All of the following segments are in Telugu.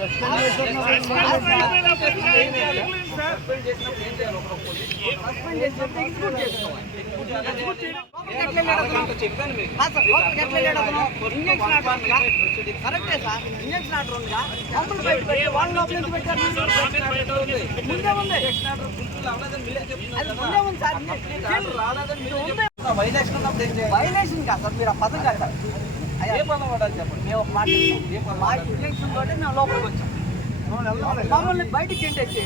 కరెక్టే సార్, ఇంజక్షన్ ఆర్డర్ ఉందిగా, మమ్మల్ని బయట పెట్టి వాళ్ళ లోపల ఎందుకు పెట్టారు? ముందే ఉంది, వైలేషన్ ఉన్నప్పుడు ఏం చేయాలి? వైలేషన్ కాదు సార్, మీరు ఆ పదం కాదు సార్. ఏ పదం వాడాలి చెప్పండి. మేము ఒక మాట మా ఇంజక్షన్ తోటి మేము లోపలికి వచ్చాం, మమ్మల్ని బయటికి ఏంటేసి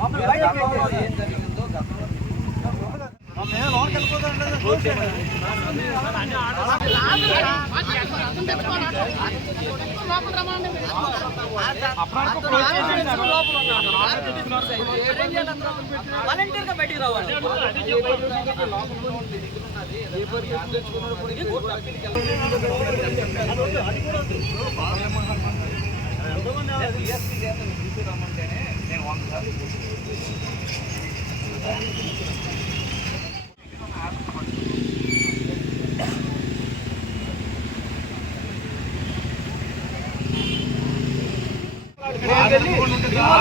మమ్మల్ని బయటకి ఏం జరిగిందో వాలంటీర్ గా బయటికి రావాలి. రమ్మంటేనే నేను 100 సార్లు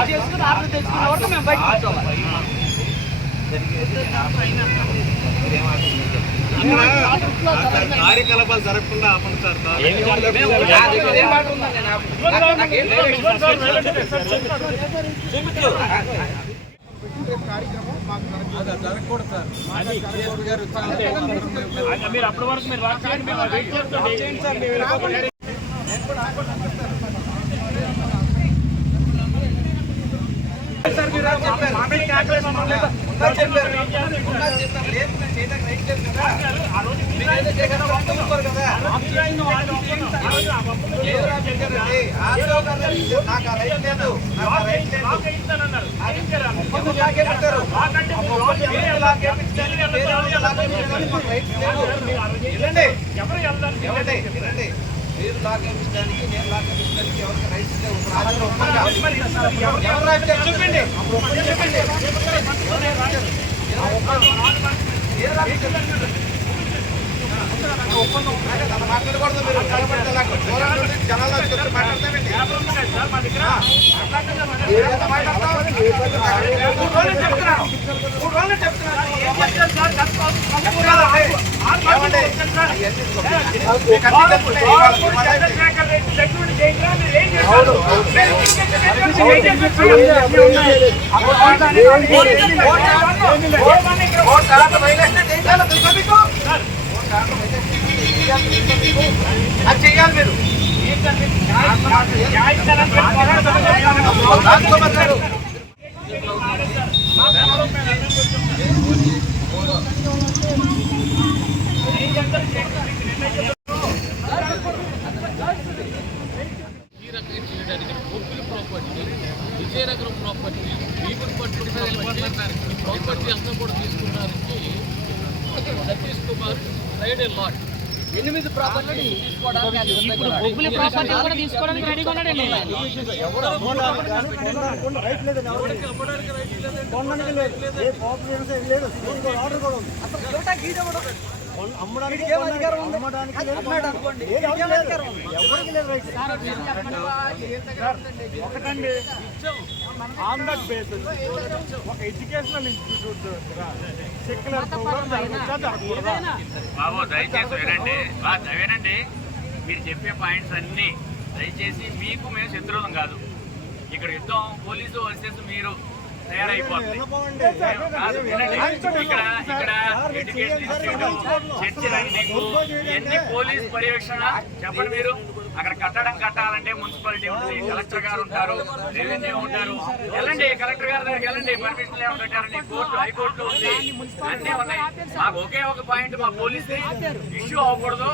చేసుకుని ఆర్డర్ తెచ్చుకునే వరకు మేము బయట కార్యకలాపాలు జరగకుండా ఆపండి సార్. జరగకూడదు సార్. మీరు అప్పటి వరకు మీరు మీరు లాగేపించడానికి నేను లాగేపించడానికి ఎవరికి రైట్స్ లేవు. చెప్పండి మాట్లాడకూడదు. మీరు జనాలు మాట్లాడతామండి. అది చెయ్యాలి మీరు. విజయనగరం ప్రాపర్టీ భీమునిపట్నం ప్రాపర్టీ అంతా కూడా తీసుకున్నారని Satish Kumar tried a lot 8 property తీసుకోవడానికి రెడీగా ఉన్నాడండి. అమ్మడానికి ఒకటండి ఆన్ దట్ బేసిస్ ఒక ఎడ్యుకేషనల్ ఇన్స్టిట్యూట్ సెక్యులర్ ప్రోగ్రామ్ బాబు దయచేసి వినండి. మీరు చెప్పే పాయింట్స్ అన్నీ దయచేసి మీకు మేము శత్రువులం కాదు. ఇక్కడ యుద్ధం పోలీసు వర్సెస్ మీరు తయారైపోతుంది. ఇక్కడ ఎడ్యుకేషన్ ఇన్స్టిట్యూట్, చర్చి రన్నింగ్, ఎన్ని పోలీస్ పర్యవేక్షణ చెప్పండి. మీరు అక్కడ కట్టాలంటే మున్సిపాలిటీ ఉంటుంది, కలెక్టర్ గారు ఉంటారు, రెవెన్యూ ఉంటారు. వెళ్ళండి కలెక్టర్ గారి దగ్గరికి వెళ్ళండి. పర్మిషన్ ఏమైనా పెట్టారండి, కోర్టు హైకోర్టు ఉంది, అన్నీ ఉన్నాయి. మాకు ఒకే ఒక పాయింట్, మా పోలీస్ ఇష్యూ అవ్వకూడదు,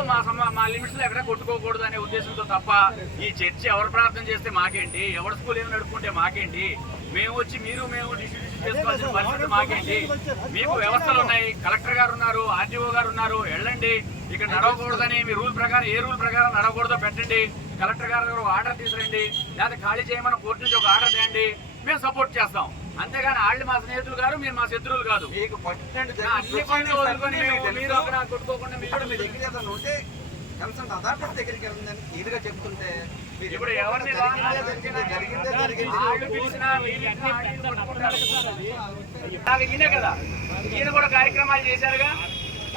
మా లిమిట్స్ లో ఎక్కడ కొట్టుకోకూడదు అనే ఉద్దేశంతో తప్ప ఈ చర్చి ఎవరు ప్రార్థన చేస్తే మాకేంటి, ఎవరు స్కూల్ ఏమి నడుపుకుంటే మాకేంటి, మేము వచ్చి మేము డిస్ట్రిబ్యూషన్ చేసుకోవాల్సిన పరిస్థితి మాకేంటి. మీకు వ్యవస్థలు ఉన్నాయి, కలెక్టర్ గారు ఉన్నారు, ఆర్టీఓ గారు ఉన్నారు. వెళ్ళండి. ఇక్కడ నడవకూడదని మీ రూల్ ప్రకారం ఏ రూల్ ప్రకారం నడవకూడదో పెట్టండి. కలెక్టర్ గారు ఆర్డర్ తీసుకురండి, లేకపోతే ఖాళీ చేయమని కోర్టు నుంచి ఒక ఆర్డర్ తేండి. మేము సపోర్ట్ చేస్తాం. అంతేగాని వాళ్ళు మా స్నేహితులు గారు, మీరు మా శత్రువులు కాదు. మీకు అన్ని పనులు వదులుకొని మీరు అక్కడ కొట్టుకోకుండా మీరు మీ దగ్గర ఉంటే కన్సల్ట్ అథారిటీ దగ్గరికి వెళ్తుందని క్లియర్గా చెప్తుంటే మీరు ఇప్పుడు ఎవరిని జరిగిందే జరిగింది. వాళ్ళు పిలిచినా మీరు పిలిచినా ఆయన పట్టుకుంటారు. నాకు ఈయనే కదా, ఈయన కూడా కార్యక్రమాలు చేశారుగా,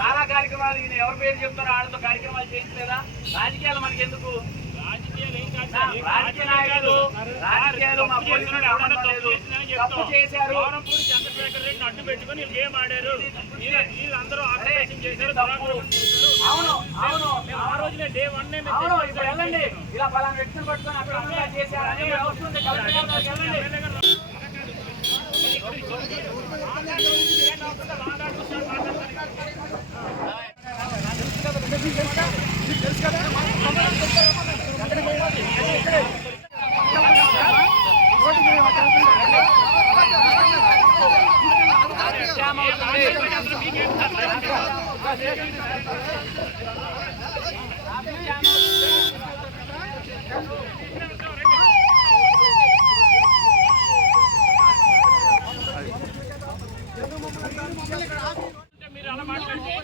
చాలా కార్యక్రమాలు. ఈయన ఎవరి పేరు చెప్తారో వాళ్ళతో కార్యక్రమాలు చేయించలేదా? రాజకీయాలు మనకి ఎందుకు? రాజకీయ నాయకులు రాజకీయాలు మా పోలీసులు ఎవరన్నా లేదు, తప్పు చేశారు. చంద్రశేఖర్ రెడ్డిని అడ్డు పెట్టుకుని గేమ్ ఆడారు, వీళ్ళందరూ ఆపరేషన్ చేశారు. అవును అవును ఆ రోజునే డే 1 అవును. ఇప్పుడు వెళ్ళండి, ఇలా పలానా వ్యక్తిని పట్టుకొని అక్కడ చేశారని వస్తుంది. కలెక్టర్ గారికి వెళ్ళండి. మీరు అలా మాట్లాడుకోండి.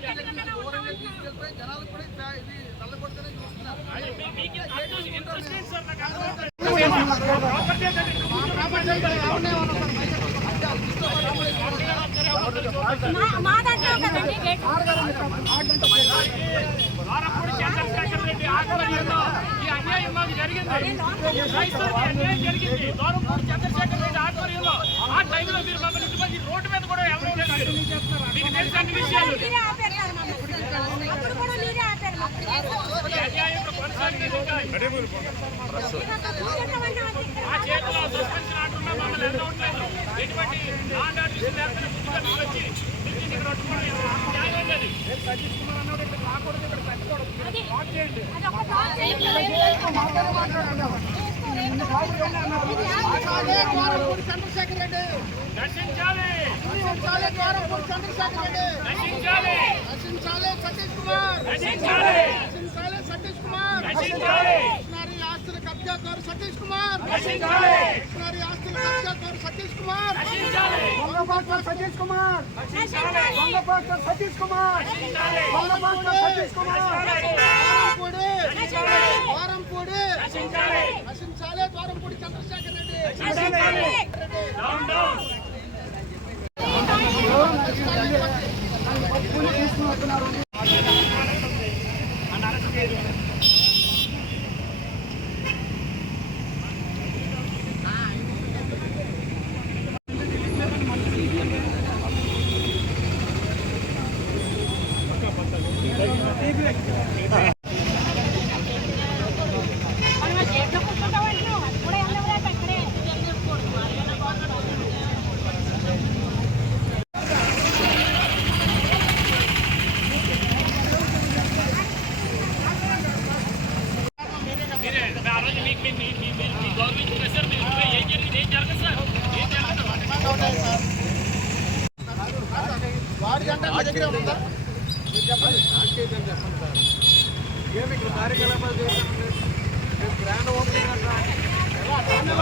వారపూడి చంద్రశేఖర్ రెడ్డి ఆధ్వర్యంలో ఈ అన్యాయం మాకు జరిగింది. రైతులకి అన్యాయం జరిగింది. వారపూడి చంద్రశేఖర్ రెడ్డి ఆధ్వర్యంలో ఆ టైంలో మీరు మమ్మల్ని ఇంటిపై రోడ్డు మీద కూడా ఎవరో లేదు. మీకు తెలిసిన అన్ని విషయాలు ఈ అన్యాయం కొనసాగింది. ఆ చేతిలో సస్పెన్షన్ ఆడుతున్నా మమ్మల్ని ఎంత ఉండలేదు. ఎటువంటి లాండ్ ఆర్డర్ లేకుండా ముందుగా మీరు వచ్చి ఇక్కడ పట్టుకోండి. న్యాయం లేదు. సతీష్ కుమార్ అన్నాడు ఇక్కడ రాకూడదు, ఇక్కడ తగ్గకూడదు. బ్లాక్ చేయండి. చంద్రశేఖర్ రెడ్డి నశించాలి, చంద్రశేఖర్ రెడ్డి నశించాలి, నశించాలి. సతీష్ కుమార్ నశించాలి, నశించాలి. సతీష్ కుమార్ నశించాలి, మిషనరీ ఆస్తుల కబ్జాదారు సతీష్ కుమార్ నశించాలి, మిషనరీ ఆస్తుల కబ్జాదారు సతీష్ కుమార్ నశించాలి, దొంగపాట్ల సతీష్ కుమార్ దొంగపాట్ల సతీష్ కుమార్ దొంగపాట్ల సతీష్ కుమార్ ద్వారంపూడి నశించాలి, నశించాలి. ద్వారంపూడి చంద్రశేఖర్ రెడ్డి నశించాలి. Down down. మీరే ఆ రోజు మీ గవర్నమెంట్ సార్ మీరు ఏం జరిగింది, ఏం జరగదు సార్, ఏం జరగదు. వాడి గంట మీ దగ్గర ఉందా? మీరు చెప్పండి. ఏమి ఇక్కడ కార్యకలాపాలు చేస్తాను గ్రాండ్ ఓపెనింగ్ అట్లా ఎలా